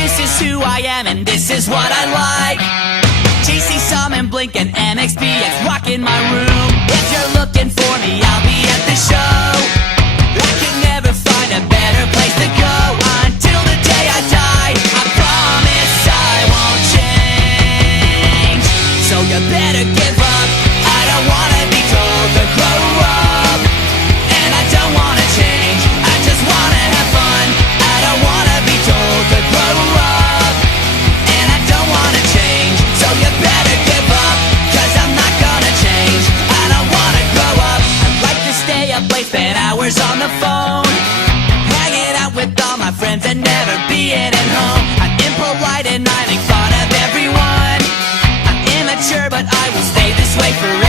This is who I am and this is what I like. JC Salmon, Blink, and MXPX rocking my room. If you're looking for me, I'll be at the show. I can never find a better place to go until the day I die. I promise I won't change. So you better give up. I don't wanna be told to grow up, and I don't wanna change. I just wanna have fun. I don't wanna be told to grow up, and I don't wanna change. So you better give up, 'cause I'm not gonna change. I don't wanna grow up. I'd like to stay up late, spend hours on the phone, hanging out with all my friends and never being at home. I'm impolite and I make fun of everyone. I'm immature, but I will stay this way forever.